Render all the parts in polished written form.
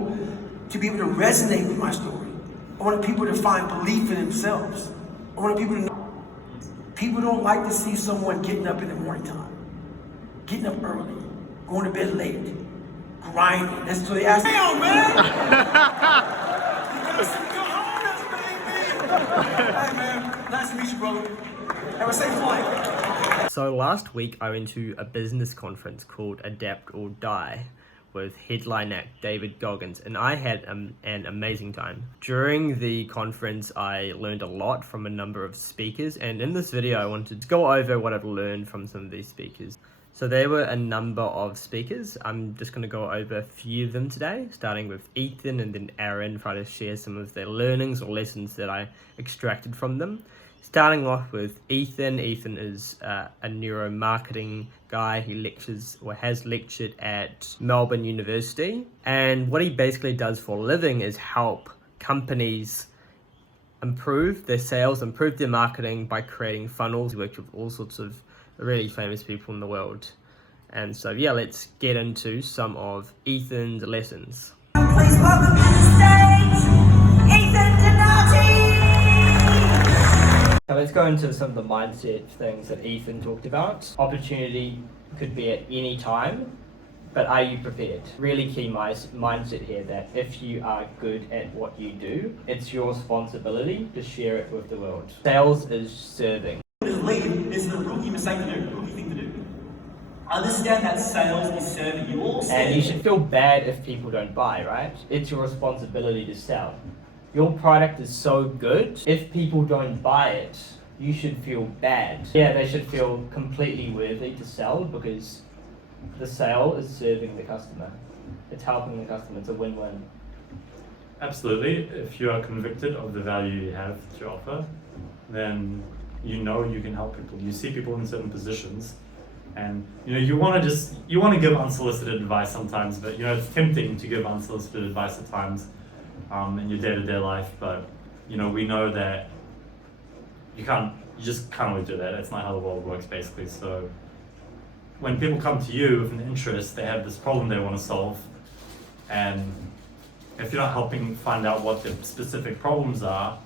people to be able to resonate with my story. I wanted people to find belief in themselves. I wanted people to know. People don't like to see someone getting up in the morning time, getting up early, going to bed late, grinding. That's so they ask me, "Damn, man! You gotta see me go home, baby!" Hey, man, nice to meet you, brother. Have a safe flight. So last week I went to a business conference called Adapt or Die with headline act David Goggins, and I had an amazing time. During the conference I learned a lot from a number of speakers, and in this video I wanted to go over what I've learned from some of these speakers. So there were a number of speakers. I'm just going to go over a few of them today, starting with Ethan and then Aaron, try to share some of their learnings or lessons that I extracted from them. Starting off with Ethan. Ethan is a neuromarketing guy. He lectures or has lectured at Melbourne University. And what he basically does for a living is help companies improve their sales, improve their marketing by creating funnels. He works with all sorts of really famous people in the world. And so, yeah, let's get into some of Ethan's lessons. Please welcome to the stage, Ethan Donati! So let's go into some of the mindset things that Ethan talked about. Opportunity could be at any time, but are you prepared? Really key mindset here that if you are good at what you do, it's your responsibility to share it with the world. Sales is serving. Lead is the rookie mistake to do, rookie thing to do. Understand that sales is serving. You all And you should feel bad if people don't buy, right? It's your responsibility to sell. Your product is so good, if people don't buy it, you should feel bad. Yeah, they should feel completely worthy to sell because the sale is serving the customer. It's helping the customer. It's a win-win. Absolutely. If you are convicted of the value you have to offer, then you know you can help people. You see people in certain positions, and you want to give unsolicited advice sometimes, but it's tempting to give unsolicited advice at times in your day-to-day life. But we know that you just can't always do that. That's not how the world works, basically. So when people come to you with an interest, they have this problem they want to solve, and if you're not helping find out what the specific problems are,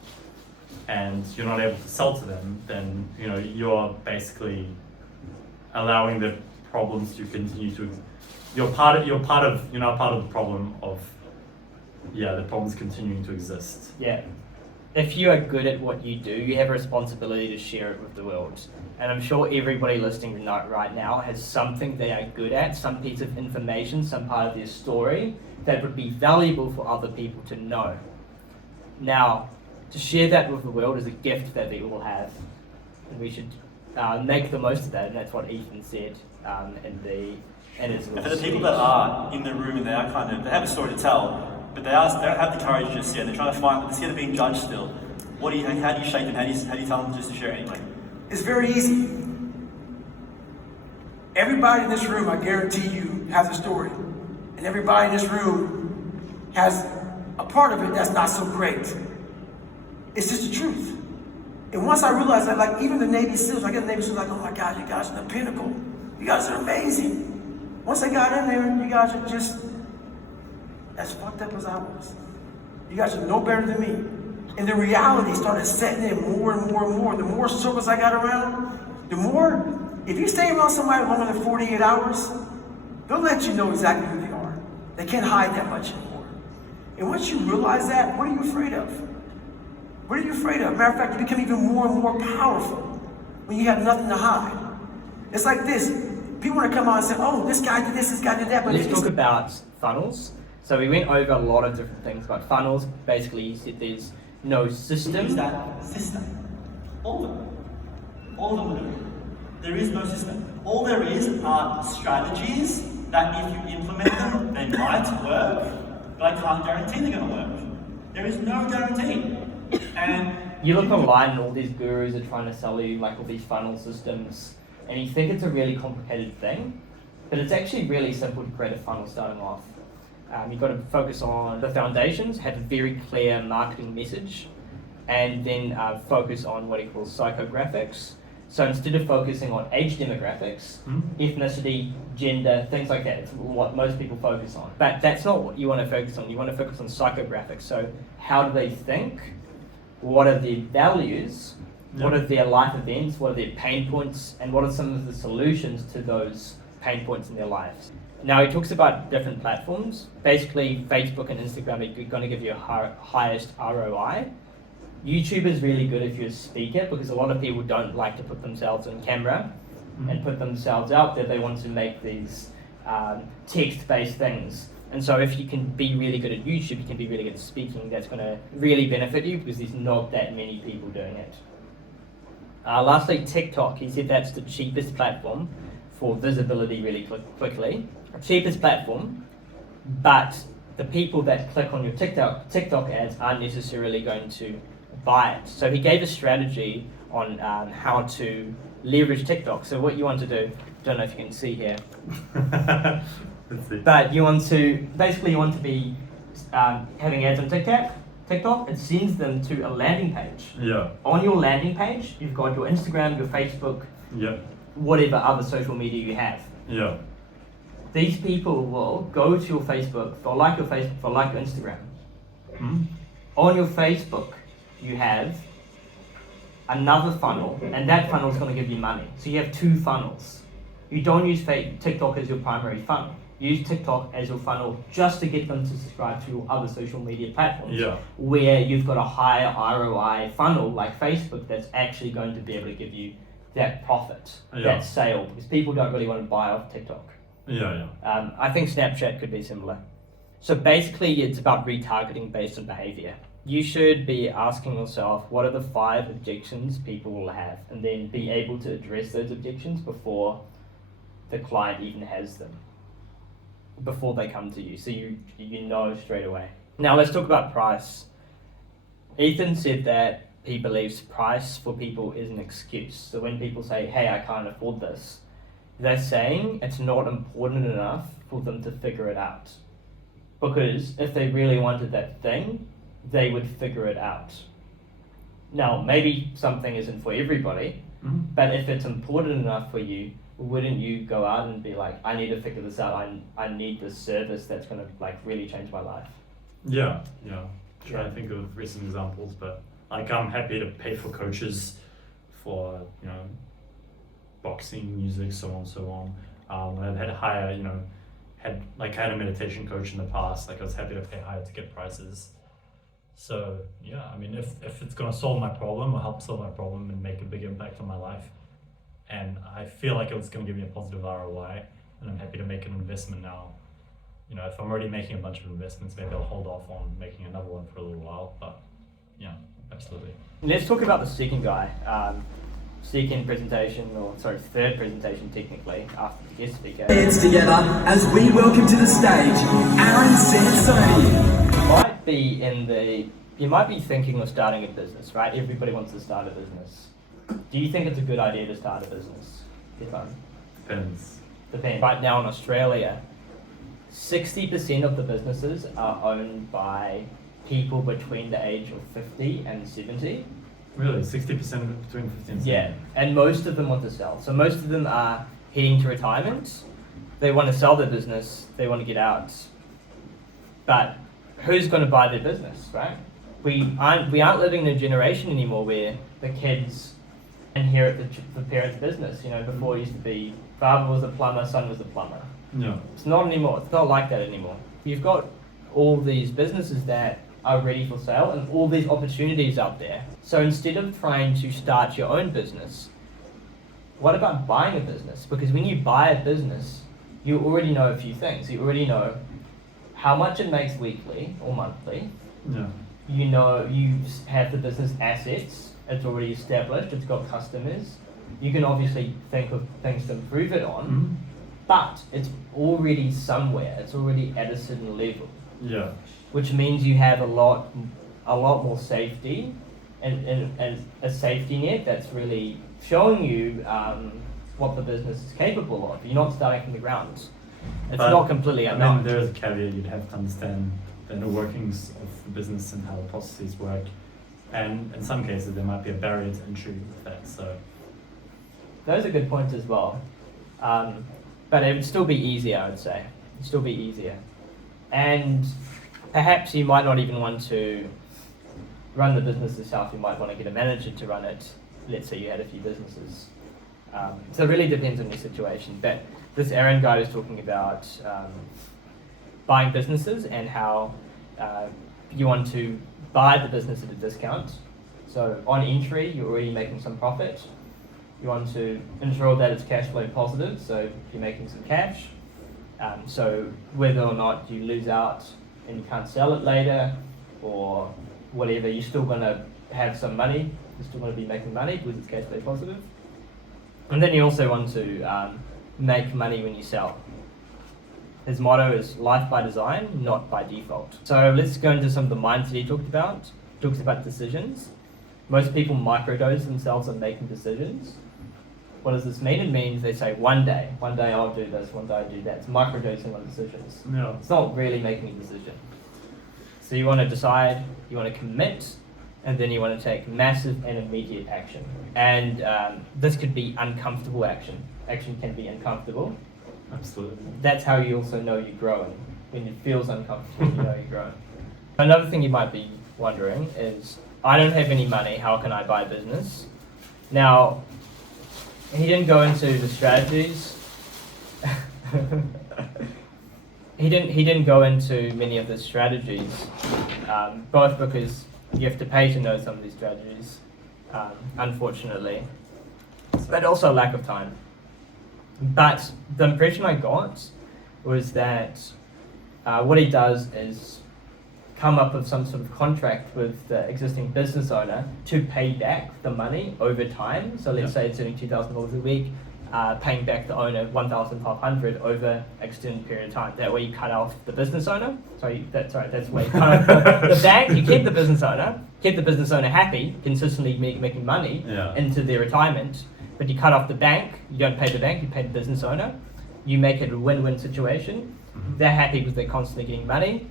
and you're not able to sell to them, then you're basically allowing the problems to continue to. You're part of the problem of the problems continuing to exist. Yeah. If you are good at what you do, you have a responsibility to share it with the world. And I'm sure everybody listening right now has something they are good at, some piece of information, some part of their story that would be valuable for other people to know. Now, to share that with the world is a gift that we all have, and we should make the most of that, and that's what Ethan said in his. And for the people that are in the room and they have a story to tell, but they don't have the courage just yet. They're trying to find, they're scared of being judged still. How do you shake them? How do you tell them just to share it anyway? It's very easy. Everybody in this room, I guarantee you, has a story. And everybody in this room has a part of it that's not so great. It's just the truth. And once I realized that, like even the Navy SEALs, I get the Navy SEALs like, "Oh my God, you guys are the pinnacle. You guys are amazing." Once I got in there, you guys are just as fucked up as I was. You guys are no better than me. And the reality started setting in more and more and more. The more circles I got around, the more, if you stay around somebody longer than 48 hours, they'll let you know exactly who they are. They can't hide that much anymore. And once you realize that, what are you afraid of? What are you afraid of? Matter of fact, you become even more and more powerful when you have nothing to hide. It's like this. People want to come out and say, "Oh, this guy did this guy did that." But let's talk about funnels. So we went over a lot of different things about funnels. Basically, you said there's no system. Is that system? All of them. All of them are doing it. There is no system. All there is are strategies that if you implement them, they might work, but I can't guarantee they're going to work. There is no guarantee. And you look online and all these gurus are trying to sell you like all these funnel systems, and you think it's a really complicated thing, but it's actually really simple to create a funnel starting off. You've got to focus on the foundations, have a very clear marketing message, and then focus on what he calls psychographics. So instead of focusing on age demographics, ethnicity, gender, things like that, it's what most people focus on. But that's not what you want to focus on. You want to focus on psychographics. So how do they think? What are their values? What are their life events? What are their pain points? And what are some of the solutions to those pain points in their lives? Now he talks about different platforms. Basically, Facebook and Instagram are going to give you a highest ROI. YouTube is really good if you're a speaker, because a lot of people don't like to put themselves on camera and put themselves out there. They want to make these text-based things. And so if you can be really good at YouTube, you can be really good at speaking. That's going to really benefit you, because there's not that many people doing it. Lastly, TikTok. He said that's the cheapest platform for visibility really quickly. Cheapest platform, but the people that click on your TikTok ads aren't necessarily going to buy it. So he gave a strategy on how to leverage TikTok. So what you want to do, don't know if you can see here, Let's see. but you want to be having ads on TikTok, it sends them to a landing page. Yeah. On your landing page, you've got your Instagram, your Facebook, Yeah. whatever other social media you have. Yeah. These people will go to your Facebook, they'll like your Facebook, they'll like your Instagram. On your Facebook, you have another funnel, and that funnel is going to give you money. So you have two funnels. You don't use TikTok as your primary funnel. You use TikTok as your funnel just to get them to subscribe to your other social media platforms. Yeah. Where you've got a higher ROI funnel like Facebook that's actually going to be able to give you that profit, that sale, because people don't really want to buy off TikTok. Yeah. I think Snapchat could be similar. So basically, it's about retargeting based on behavior. You should be asking yourself, what are the 5 objections people will have, and then be able to address those objections before the client even has them, before they come to you, so you know straight away. Now let's talk about price. Ethan said that he believes price for people is an excuse. So when people say, hey, I can't afford this, they're saying it's not important enough for them to figure it out. Because if they really wanted that thing, they would figure it out. Now, maybe something isn't for everybody, but if it's important enough for you, wouldn't you go out and be like, I need to figure this out, I need this service that's going to like really change my life? Yeah. Try to think of recent examples, but like I'm happy to pay for coaches for, boxing, music, so on. I've had higher, had a meditation coach in the past, like I was happy to pay higher to get prices. So yeah, I mean, if it's gonna solve my problem or help solve my problem and make a big impact on my life, and I feel like it's gonna give me a positive ROI, and I'm happy to make an investment now. If I'm already making a bunch of investments, maybe I'll hold off on making another one for a little while, but yeah, absolutely. Let's talk about the second guy. Third presentation technically, after the guest speaker. Hands together as we welcome to the stage Aaron Sansoni. You might be thinking of starting a business, right? Everybody wants to start a business. Do you think it's a good idea to start a business, Stefan? Depends. Right now in Australia, 60% of the businesses are owned by people between the age of 50 and 70. Really? 60% between 50 and 70? Yeah, and most of them want to sell. So most of them are heading to retirement. They want to sell their business, they want to get out. But who's going to buy their business, right? We aren't living in a generation anymore where the kids inherit the parents' business. Before it used to be father was a plumber, son was a plumber. Yeah. It's not anymore. It's not like that anymore. You've got all these businesses that are ready for sale and all these opportunities out there. So instead of trying to start your own business, what about buying a business? Because when you buy a business, you already know a few things. You already know how much it makes weekly or monthly. Yeah. You have the business assets. It's already established. It's got customers. You can obviously think of things to improve it on, but it's already somewhere. It's already at a certain level. Yeah. Which means you have a lot more safety and a safety net that's really showing you what the business is capable of. You're not starting from the ground. It's not completely unknown. There is a caveat. You'd have to understand the inner workings of the business and how the processes work, and in some cases there might be a barrier to entry with that. So those are good points as well. But it would still be easier, I would say. It'd still be easier. And perhaps you might not even want to run the business yourself. You might want to get a manager to run it. Let's say you had a few businesses. So it really depends on your situation. But this Aaron guy was talking about buying businesses and how you want to buy the business at a discount. So on entry, you're already making some profit. You want to ensure that it's cash flow positive, so you're making some cash. So whether or not you lose out and you can't sell it later or whatever, you're still going to have some money. You're still going to be making money because it's cash flow positive. And then you also want to make money when you sell. His motto is life by design, not by default. So let's go into some of the mindset he talked about. He talks about decisions. Most people microdose themselves on making decisions. What does this mean? It means they say one day I'll do this, one day I'll do that. It's microdosing on decisions. No. It's not really making a decision. So you want to decide, you want to commit, and then you want to take massive and immediate action. And this could be uncomfortable action. Action can be uncomfortable. Absolutely. That's how you also know you're growing. When it feels uncomfortable, you know you're growing. Another thing you might be wondering is, I don't have any money, how can I buy a business? Now, he didn't go into the strategies. He didn't go into many of the strategies, both because you have to pay to know some of these strategies, unfortunately, but also lack of time. But the impression I got was that what he does is come up with some sort of contract with the existing business owner to pay back the money over time. So let's say it's earning $2,000 a week, paying back the owner $1,500 over an extended period of time. That way you cut off the business owner. That's where you cut off the bank. You keep the business owner happy, consistently making money into their retirement. But you cut off the bank. You don't pay the bank. You pay the business owner. You make it a win-win situation. They're happy because they're constantly getting money.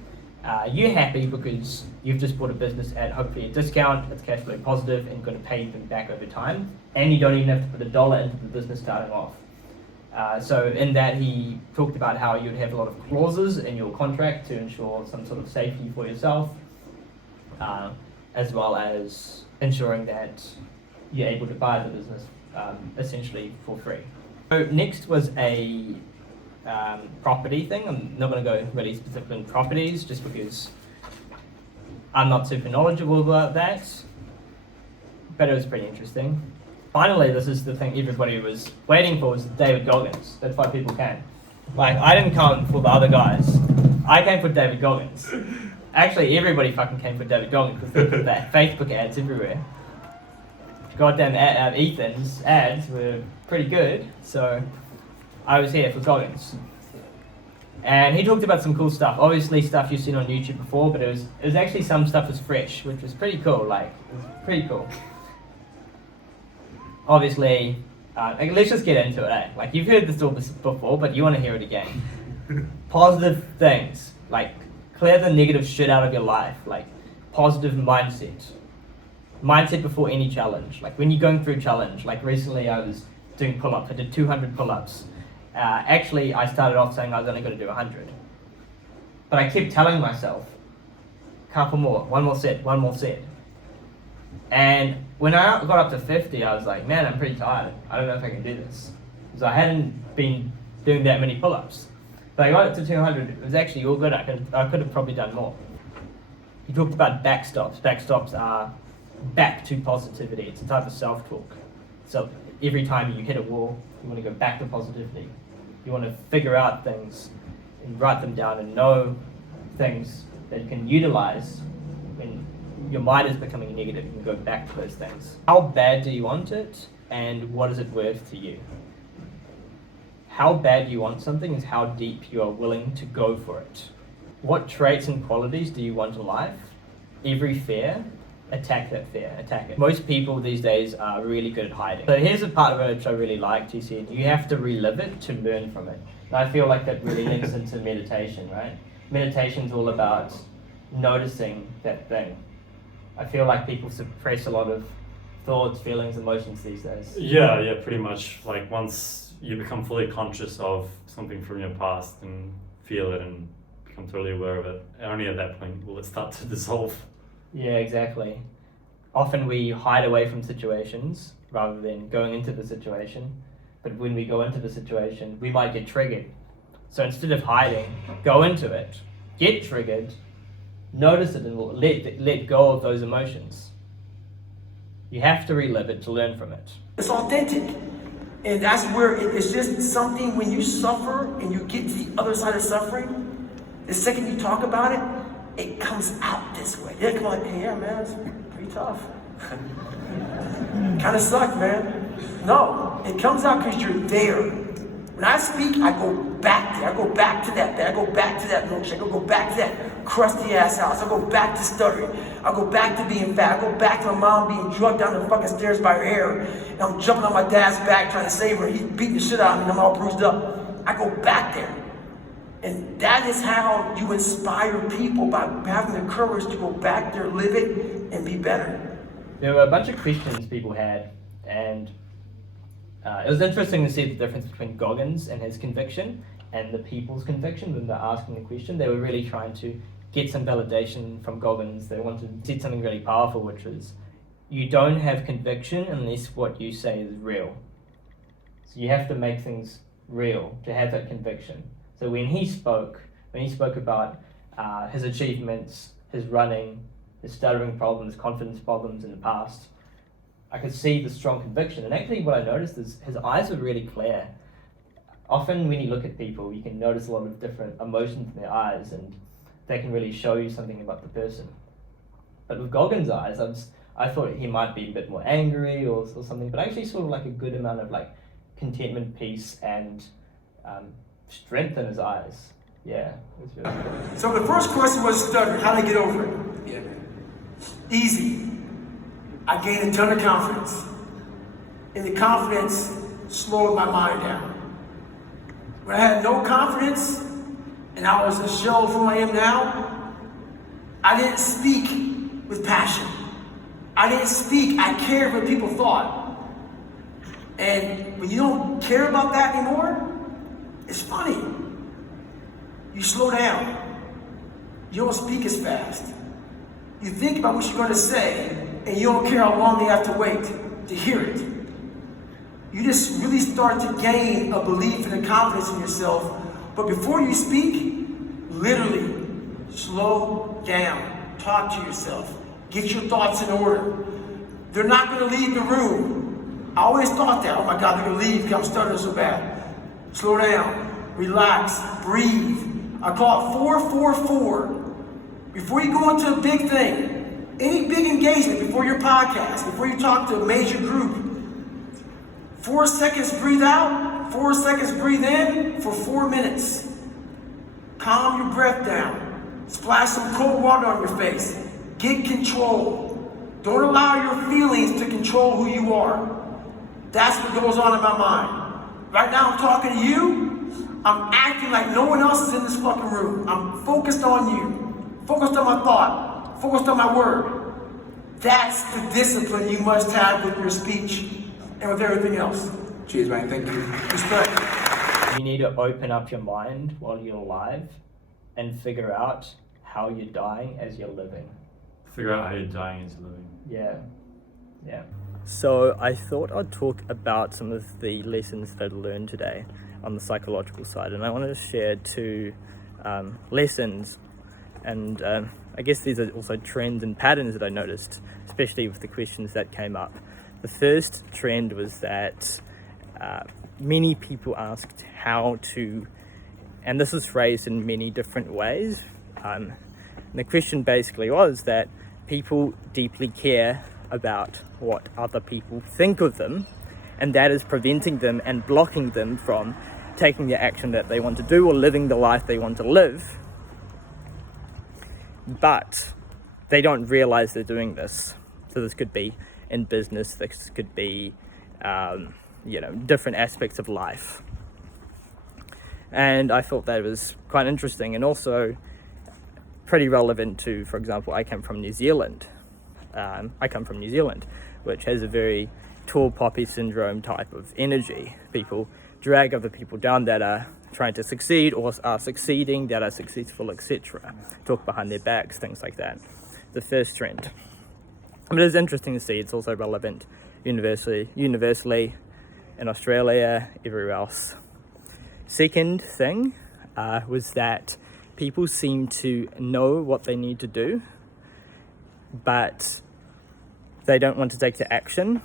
You're happy because you've just bought a business at hopefully a discount, it's cash flow positive and going to pay them back over time, and you don't even have to put $1 into the business starting off. So in that he talked about how you'd have a lot of clauses in your contract to ensure some sort of safety for yourself, as well as ensuring that you're able to buy the business essentially for free. So next was a property thing. I'm not going to go really specific on properties just because I'm not super knowledgeable about that, but it was pretty interesting. Finally, this is the thing everybody was waiting for, was David Goggins. That's why people came. Like, I didn't come for the other guys. I came for David Goggins. Actually, everybody fucking came for David Goggins because they put that Facebook ads everywhere. Goddamn Ethan's ads were pretty good, so I was here for Goggins. And he talked about some cool stuff. Obviously stuff you've seen on YouTube before, but it was actually some stuff was fresh, which was pretty cool. Like, it was pretty cool. Obviously, let's just get into it, eh? Like, you've heard this all before, but you want to hear it again. Positive things, like clear the negative shit out of your life, like positive mindset. Mindset before any challenge. Like when you're going through a challenge, like recently I was doing pull-ups, I did 200 pull-ups. Actually, I started off saying I was only going to do 100. But I kept telling myself, couple more, one more set. And when I got up to 50, I was like, man, I'm pretty tired. I don't know if I can do this. Because I hadn't been doing that many pull-ups. But I got it to 200, it was actually all good. I could have probably done more. He talked about backstops. Backstops are back to positivity. It's a type of self-talk. So every time you hit a wall, you want to go back to positivity. You want to figure out things and write them down and know things that you can utilize when your mind is becoming negative. You can go back to those things. How bad do you want it, and what is it worth to you? How bad you want something is how deep you are willing to go for it. What traits and qualities do you want in life? Every fear, attack that fear, attack it. Most people these days are really good at hiding. So here's a part of it which I really liked. He said, you have to relive it to learn from it. And I feel like that really links into meditation, right? Meditation's all about noticing that thing. I feel like people suppress a lot of thoughts, feelings, emotions these days. Yeah, pretty much. Like once you become fully conscious of something from your past and feel it and become totally aware of it, only at that point will it start to dissolve. Yeah, exactly. Often we hide away from situations rather than going into the situation. But when we go into the situation, we might get triggered. So instead of hiding, go into it, get triggered, notice it, and let go of those emotions. You have to relive it to learn from it. It's authentic. And that's where it's just something when you suffer and you get to the other side of suffering, the second you talk about it, it comes out this way. Yeah, come on, hey, yeah, man, it's pretty tough. Kind of sucked, man. No, it comes out because you're there. When I speak, I go back there. I go back to that bed. I go back to that milkshake. I go back to that crusty ass house. I go back to stuttering. I go back to being fat. I go back to my mom being drugged down the fucking stairs by her hair. And I'm jumping on my dad's back trying to save her. He's beating the shit out of me and I'm all bruised up. I go back there. And that is how you inspire people, by having the courage to go back there, live it, and be better. There were a bunch of questions people had, and it was interesting to see the difference between Goggins and his conviction and the people's conviction when they're asking the question. They were really trying to get some validation from Goggins. They wanted to say something really powerful, which was, you don't have conviction unless what you say is real. So you have to make things real to have that conviction. So when he spoke about his achievements, his running, his stuttering problems, confidence problems in the past, I could see the strong conviction. And actually what I noticed is his eyes were really clear. Often when you look at people, you can notice a lot of different emotions in their eyes, and they can really show you something about the person. But with Goggins' eyes, I thought he might be a bit more angry or something, but I actually saw like a good amount of like contentment, peace, and strength in his eyes. Yeah, it was really cool. So the first question was stuttering. How to get over it? Yeah. Easy. I gained a ton of confidence. And the confidence slowed my mind down. When I had no confidence and I was a shell of who I am now, I didn't speak with passion. I didn't speak, I cared what people thought. And when you don't care about that anymore, it's funny. You slow down. You don't speak as fast. You think about what you're going to say, and you don't care how long you have to wait to hear it. You just really start to gain a belief and a confidence in yourself. But before you speak, literally slow down. Talk to yourself. Get your thoughts in order. They're not going to leave the room. I always thought that. Oh my God, they're going to leave because I'm stuttering so bad. Slow down. Relax. Breathe. I call it 4-4-4. Before you go into a big thing, any big engagement, before your podcast, before you talk to a major group, 4 seconds breathe out, 4 seconds breathe in for 4 minutes. Calm your breath down. Splash some cold water on your face. Get control. Don't allow your feelings to control who you are. That's what goes on in my mind. Right now I'm talking to you. I'm acting like no one else is in this fucking room. I'm focused on you. Focused on my thought. Focused on my word. That's the discipline you must have with your speech and with everything else. Cheers, mate. Thank you. Respect. You need to open up your mind while you're alive and figure out how you're dying as you're living. Figure out how you're dying as you're living. Yeah. So I thought I'd talk about some of the lessons that I learned today on the psychological side, and I wanted to share 2 lessons, and I guess these are also trends and patterns that I noticed, especially with the questions that came up. The first trend was that many people asked how to, and this was phrased in many different ways, and the question basically was that people deeply care about what other people think of them, and that is preventing them and blocking them from taking the action that they want to do or living the life they want to live. But they don't realize they're doing this. So this could be in business, this could be different aspects of life. And I thought that was quite interesting, and also pretty relevant to, for example, I come from New Zealand, which has a very tall poppy syndrome type of energy. People drag other people down that are trying to succeed or are succeeding, that are successful, etc. Talk behind their backs, things like that. The first trend. But it's interesting to see it's also relevant universally in Australia, everywhere else. Second thing was that people seem to know what they need to do, but they don't want to take the action,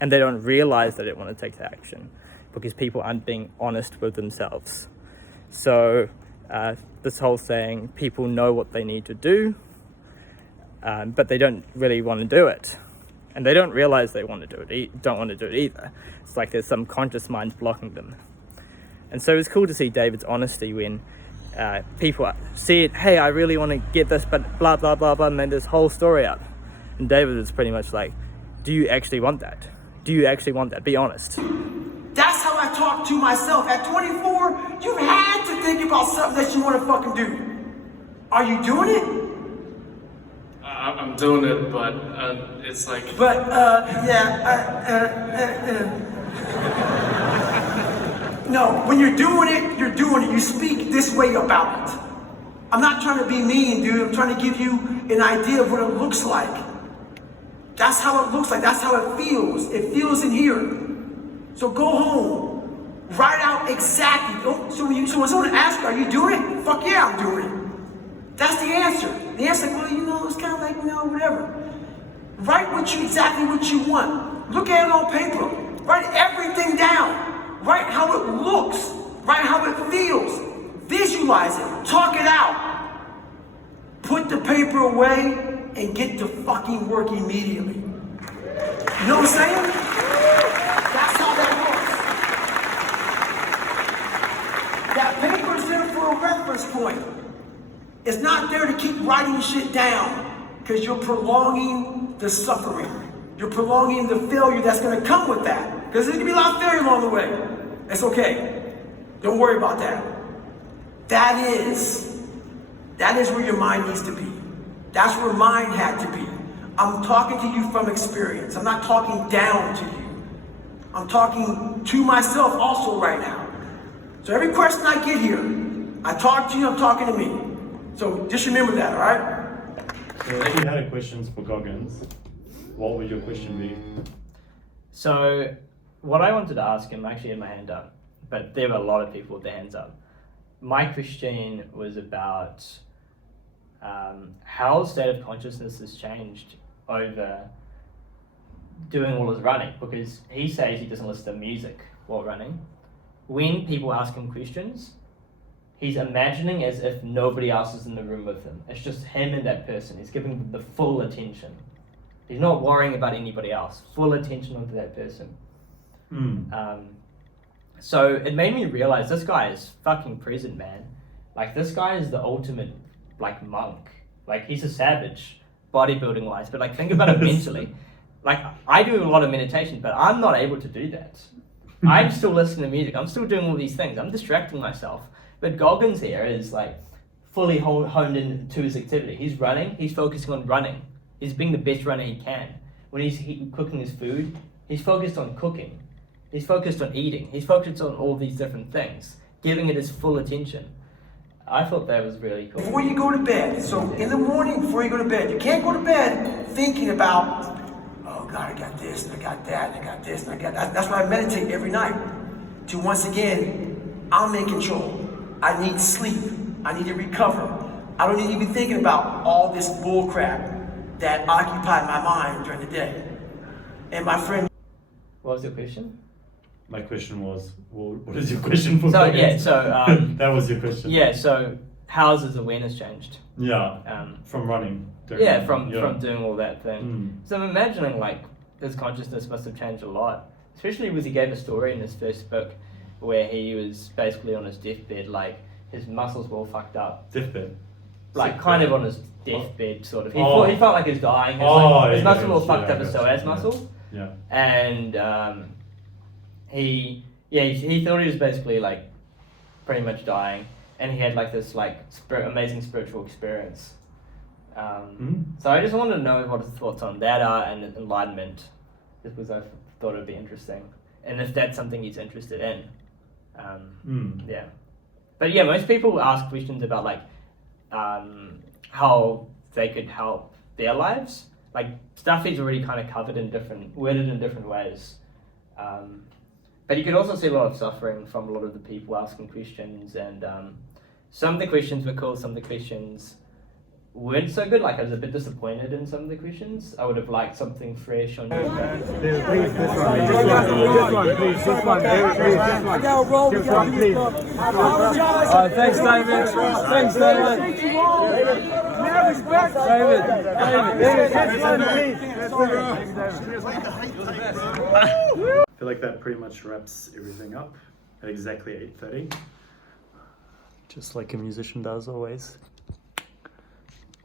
and they don't realize they don't want to take the action because people aren't being honest with themselves. So this whole saying, people know what they need to do, but they don't really want to do it, and they don't realize they want to do it. Don't want to do it either. It's like there's some conscious mind blocking them. And so it's cool to see David's honesty when people said, hey, I really want to get this, but blah blah blah blah, and then this whole story up. And David is pretty much like, do you actually want that? Do you actually want that? Be honest. That's how I talk to myself. At 24, you had to think about something that you want to fucking do. Are you doing it? I'm doing it, but it's like... No, when you're doing it, you're doing it. You speak this way about it. I'm not trying to be mean, dude. I'm trying to give you an idea of what it looks like. That's how it looks like. That's how it feels. It feels in here. So go home. Write out exactly. So when someone asks you, are you doing it? Fuck yeah, I'm doing it. That's the answer. The answer is like, well, it's kind of like, whatever. Write exactly what you want. Look at it on paper. Write everything down. Write how it looks. Write how it feels. Visualize it. Talk it out. Put the paper away and get to fucking work immediately. You know what I'm saying? That's how that works. That paper is there for a reference point. It's not there to keep writing shit down because you're prolonging the suffering. You're prolonging the failure that's going to come with that. Because there's going to be a lot of failure along the way. It's okay. Don't worry about that. That is where your mind needs to be. That's where mine had to be. I'm talking to you from experience. I'm not talking down to you. I'm talking to myself also right now. So every question I get here, I talk to you, I'm talking to me. So just remember that, all right? So if you had questions for Goggins, what would your question be? So what I wanted to ask him, I actually had my hand up, but there were a lot of people with their hands up. My question was about how state of consciousness has changed over doing all his running, because he says he doesn't listen to music while running. When people ask him questions, he's imagining as if nobody else is in the room with him. It's just him and that person. He's giving them the full attention. He's not worrying about anybody else. Full attention onto that person. So it made me realize this guy is fucking present, man. Like, this guy is the ultimate, like, monk. Like, he's a savage, bodybuilding wise, but like, think about it mentally. Like, I do a lot of meditation, but I'm not able to do that. I'm still listening to music. I'm still doing all these things. I'm distracting myself. But Goggins here is like fully honed into his activity. He's running. He's focusing on running. He's being the best runner he can. When he's cooking his food, he's focused on cooking. He's focused on eating. He's focused on all these different things, giving it his full attention. I thought that was really cool. Before you go to bed, so in the morning before you go to bed, you can't go to bed thinking about, oh God, I got this, and I got that, and I got this, and I got that. That's why I meditate every night. To once again, I'm in control. I need sleep. I need to recover. I don't need to be thinking about all this bull crap that occupied my mind during the day. And my friend... What was your question? My question was, well, what is your question for? So, Goggins? yeah, so... that was your question. Yeah, so how's his awareness changed? Yeah, from running. From doing all that thing. So I'm imagining, like, his consciousness must have changed a lot. Especially because he gave a story in his first book where he was basically on his deathbed, like, his muscles were all fucked up. Deathbed? Like, kind of on his deathbed, sort of. He felt like he was dying. His muscles were all fucked up, his psoas muscle. Yeah. And he thought he was basically, like, pretty much dying. And he had, like, this, like, amazing spiritual experience So I just wanted to know what his thoughts on that are and enlightenment, just because I thought it would be interesting, and if that's something he's interested in. Yeah. But yeah, most people ask questions about like how they could help their lives, like stuff he's already kind of covered worded in different ways. But you could also see a lot of suffering from a lot of the people asking questions, and some of the questions were cool, some of the questions weren't so good. Like I was a bit disappointed in some of the questions. I would have liked something fresh on This one, please. This one, David, please. This one. This one, please. Thanks, David. Thanks, David. I feel like that pretty much wraps everything up at exactly 8:30. Just like a musician does always.